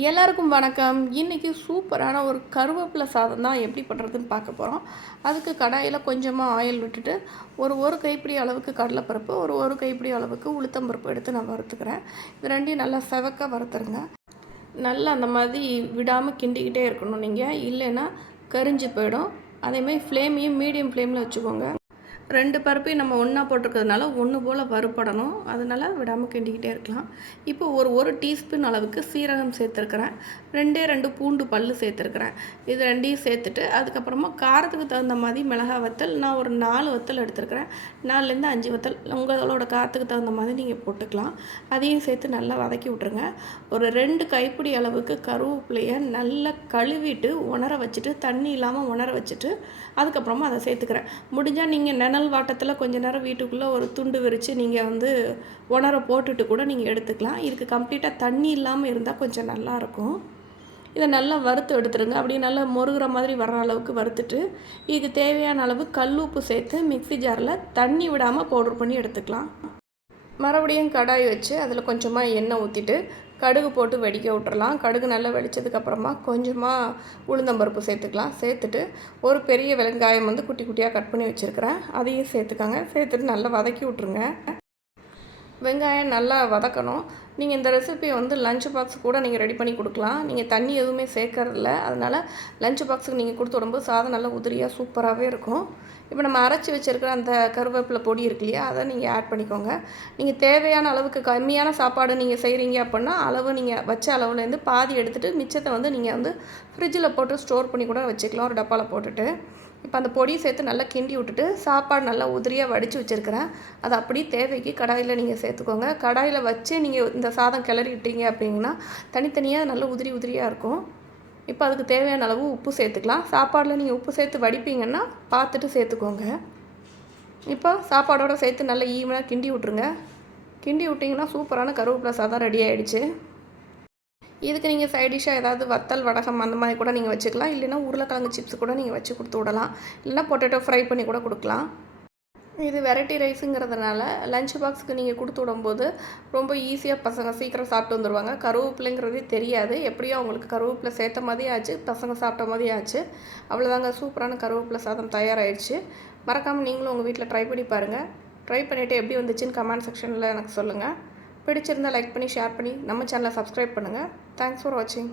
எல்லாருக்கும் வணக்கம். இன்றைக்கி சூப்பரான ஒரு கருவேப்பிலை சாதம் தான் எப்படி பண்ணுறதுன்னு பார்க்க போகிறோம். அதுக்கு கடாயில் கொஞ்சமாக ஆயில் விட்டுட்டு ஒரு கைப்பிடி அளவுக்கு கடலைப்பருப்பு, ஒரு கைப்பிடி அளவுக்கு உளுத்தம்பருப்பு எடுத்து நான் வறுத்துக்கிறேன். இது ரெண்டையும் நல்லா செவக்க வறுத்துருங்க. நல்லா அந்த மாதிரி விடாமல் கிண்டிக்கிட்டே இருக்கணும். நீங்கள் இல்லைன்னா கரிஞ்சு போயிடும். அதேமாதிரி ஃப்ளேமையும் மீடியம் ஃப்ளேமில் வச்சுக்கோங்க. 2 பருப்பையும் நம்ம ஒன்றா போட்டிருக்கிறதுனால ஒன்று போல் வறுபடணும். அதனால் விடாமல் கிண்டிக்கிட்டே இருக்கலாம். இப்போ ஒரு டீஸ்பூன் அளவுக்கு சீரகம் சேர்த்துருக்குறேன். 2 பூண்டு பல் சேர்த்துருக்குறேன். இது ரெண்டையும் சேர்த்துட்டு அதுக்கப்புறமா காரத்துக்கு தகுந்த மாதிரி மிளகாய் வத்தல் நான் ஒரு 4 வத்தல் எடுத்துருக்கிறேன். 4லேருந்து 5 வத்தல் உங்களோட காரத்துக்கு தகுந்த மாதிரி நீங்கள் போட்டுக்கலாம். அதையும் சேர்த்து நல்லா வதக்கி விட்ருங்க. ஒரு 2 கைப்பிடி அளவுக்கு கருவேப்பிலையை நல்லா கழுவிட்டு உணர வச்சுட்டு தண்ணி இல்லாமல் உணர வச்சுட்டு அதுக்கப்புறமா அதை சேர்த்துக்கிறேன். முடிஞ்சால் நீங்கள் நிழல் வாட்டத்தில் கொஞ்ச நேரம் வீட்டுக்குள்ளே ஒரு துண்டு விரித்து நீங்கள் உணர போட்டுட்டு கூட நீங்கள் எடுத்துக்கலாம். இதுக்கு கம்ப்ளீட்டாக தண்ணி இல்லாமல் இருந்தால் கொஞ்சம் நல்லாயிருக்கும். இதை நல்லா வறுத்து எடுத்துருங்க. அப்படி நல்லா மொறுகிற மாதிரி வர்ற அளவுக்கு வறுத்துட்டு இதுக்கு தேவையான அளவு கல் உப்பு சேர்த்து மிக்ஸி ஜாரில் தண்ணி விடாமல் பவுடர் பண்ணி எடுத்துக்கலாம். மறுபடியும் கடாய் வச்சு அதில் கொஞ்சமாக எண்ணெய் ஊற்றிட்டு கடுகு போட்டு வெடிக்க விட்டுறலாம். கடுகு நல்லா வெடித்ததுக்கப்புறமா கொஞ்சமாக உளுந்தம்பருப்பு சேர்த்துக்கலாம். சேர்த்துட்டு ஒரு பெரிய வெங்காயம் குட்டி குட்டியாக கட் பண்ணி வச்சுருக்கிறேன். அதையும் சேர்த்துக்காங்க. சேர்த்துட்டு நல்லா வதக்கி விட்ருங்க. வெங்காயம் நல்லா வதக்கணும். நீங்கள் இந்த ரெசிபியை லஞ்ச் பாக்ஸ் கூட நீங்கள் ரெடி பண்ணி கொடுக்கலாம். நீங்கள் தண்ணி எதுவுமே சேர்க்கறதில்ல. அதனால் லஞ்ச் பாக்ஸுக்கு நீங்கள் கொடுத்து விடும்போது சாதம் நல்லா உதிரியாக சூப்பராகவே இருக்கும். இப்போ நம்ம அரைச்சி வச்சுருக்கிற அந்த கருவேப்பிலை பொடி இருக்கு இல்லையா, அதை நீங்கள் ஆட் பண்ணிக்கோங்க. நீங்கள் தேவையான அளவுக்கு கம்மியான சாப்பாடு நீங்கள் செய்கிறீங்க அப்படின்னா அளவு நீங்கள் வச்ச அளவுலேருந்து பாதி எடுத்துகிட்டு மிச்சத்தை நீங்கள் ஃப்ரிட்ஜில் போட்டு ஸ்டோர் பண்ணி கூட வச்சுக்கலாம், ஒரு டப்பாவில் போட்டுட்டு. இப்போ அந்த பொடியை சேர்த்து நல்லா கிண்டி விட்டுட்டு சாப்பாடு நல்லா உதிரியாக வடித்து வச்சுருக்கிறேன். அதை அப்படியே தேவைக்கு கடாயில் நீங்கள் சேர்த்துக்கோங்க. கடாயில் வச்சு நீங்கள் இந்த சாதம் கிளறிட்டீங்க அப்படிங்கன்னா தனித்தனியாக நல்ல உதிரியாக இருக்கும். இப்போ அதுக்கு தேவையான அளவு உப்பு சேர்த்துக்கலாம். சாப்பாடில் நீங்கள் உப்பு சேர்த்து வடிப்பீங்கன்னா பார்த்துட்டு சேர்த்துக்கோங்க. இப்போ சாப்பாடோடு சேர்த்து நல்லா ஈவனாக கிண்டி விட்ருங்க. கிண்டி விட்டிங்கன்னா சூப்பரான கருவேப்பிலை சாதம் ரெடி ஆகிடுச்சு. இதுக்கு நீங்கள் சைட் டிஷ்ஷாக ஏதாவது வத்தல் வடகம் அந்த மாதிரி கூட நீங்கள் வச்சுக்கலாம். இல்லைன்னா உருளைக்கிழங்கு சிப்ஸ் கூட நீங்கள் வச்சு கொடுத்து விடலாம். இல்லைன்னா பொட்டேட்டோ ஃப்ரை பண்ணி கூட கொடுக்கலாம். இது வெரைட்டி ரைஸுங்கிறதுனால லஞ்ச் பாக்ஸுக்கு நீங்கள் கொடுத்து விடும்போது ரொம்ப ஈஸியாக பசங்க சீக்கிரம் சாப்பிட்டு வந்துடுவாங்க. கருவேப்பிலைங்கிறதே தெரியாது. எப்படியோ அவங்களுக்கு கருவேப்பிலை சேர்த்த மாதிரி ஆச்சு, பசங்க சாப்பிட்ட மாதிரி ஆச்சு. அவ்வளோதாங்க, சூப்பரான கருவேப்பிலை சாதம் தயாராகிடுச்சு. மறக்காமல் நீங்களும் உங்கள் வீட்டில் ட்ரை பண்ணி பாருங்கள். ட்ரை பண்ணிவிட்டு எப்படி வந்துச்சுன்னு கமெண்ட் செக்ஷனில் எனக்கு சொல்லுங்கள். பிடிச்சிருந்தால் லைக் பண்ணி ஷேர் பண்ணி நம்ம சேனலை சப்ஸ்கிரைப் பண்ணுங்கள். தேங்க்ஸ் ஃபார் வாட்சிங்.